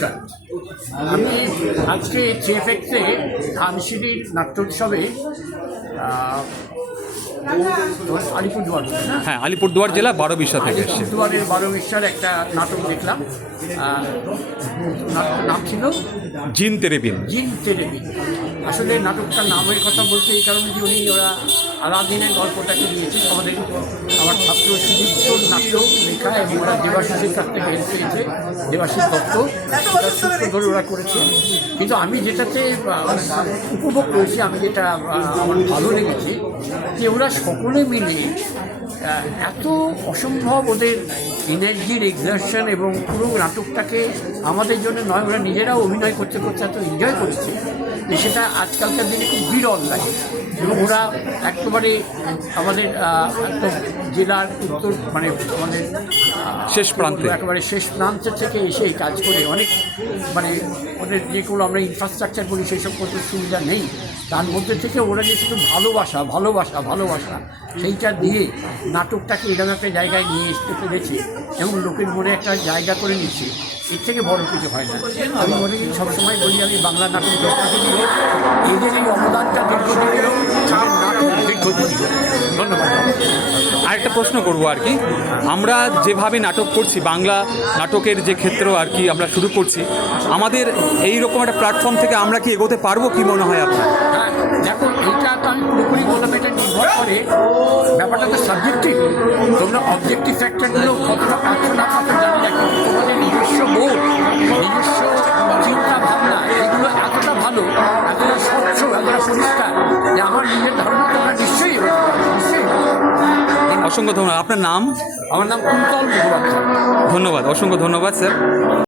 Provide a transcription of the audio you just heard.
নমস্কার। আমি আজকে থ্রিএফএক্সে ধানসিঁড়ির নাট্যোৎসবে আলিপুরদুয়ার, হ্যাঁ, আলিপুরদুয়ার জেলা 12 বিশা থেকে এসেছে। আলিপুরদুয়ারের 12 বিশার একটা নাটক দেখলাম। নাটকের নাম ছিল জিন তেরে বিন। জিন তেরে বিন। আসলে নাটকটার নামের কথা বলতে এই কারণে যে ওরা আলাদিনের গল্পটাকে নিয়েছে। আমার ছাত্র সুদীপ্তর নাট্য লেখা এবং ওরা দেবাশিসের কাছ থেকে হেল্প পেয়েছে, দেবাশিস দত্ত সূত্র ধরে ওরা করেছে। কিন্তু আমি যেটাতে উপভোগ করেছি, আমি যেটা আমার ভালো লেগেছে যে ওরা সকলে মিলে এত অসম্ভব ওদের এনার্জির এক্সারশন এবং পুরো নাটকটাকে আমাদের জন্য নয়, ওরা নিজেরাও অভিনয় করতে করতে এত এনজয় করেছে যে সেটা আজকালকার দিনে খুব বিরল লাগে। এবং ওরা একেবারে আমাদের একদম জেলার উত্তর মানে আমাদের শেষ প্রান্তে, একেবারে শেষ প্রান্ত থেকে এসে এই কাজ করে অনেক মানে ওদের যেগুলো আমরা ইনফ্রাস্ট্রাকচার করি সেই সব কত সুবিধা নেই, তার মধ্যে থেকে ওরা যে শুধু ভালোবাসা সেইটা দিয়ে নাটকটাকে এরকম একটা জায়গায় নিয়ে আসতে পেরেছে এবং লোকের মনে একটা জায়গা করে নিচ্ছে। এর থেকে বড় কিছু হয় না। আমি মনে করি সবসময় বলি, আমি বাংলা নাটক দর্শক দিয়ে এদের এই অবদানটা দীর্ঘদিনের নাটক দীর্ঘদিন। ধন্যবাদ। আরেকটা প্রশ্ন করবো আর কি, আমরা যেভাবে নাটক করছি, বাংলা নাটকের যে ক্ষেত্র আর কি আমরা শুরু করছি, আমাদের এই রকম একটা প্ল্যাটফর্ম থেকে আমরা কি এগোতে পারবো, কি মনে হয় আপনার? হ্যাঁ, দেখো এইটা তো আমি পুরোপুরি বললাম, এটা নির্ভর করে, ব্যাপারটা তো সাবজেক্টিভ। তোমরা অবজেক্টিভ ফ্যাক্টরগুলো কতটা পাচ্ছ না পাচ্ছ জানি না, কিন্তু তোমাদের নিজস্ব বোধ, নিজস্ব চিন্তা ভাবনা এগুলো এতটা ভালো, এতটা স্বচ্ছ, এতটা পরিষ্কার যে আমার নিজের ধারণা তোমরা নিশ্চয়ই অসংখ্য ধন্যবাদ। আপনার নাম? আমার নাম কুন্তল মুখোপাধ্যায়। ধন্যবাদ, অসংখ্য ধন্যবাদ স্যার।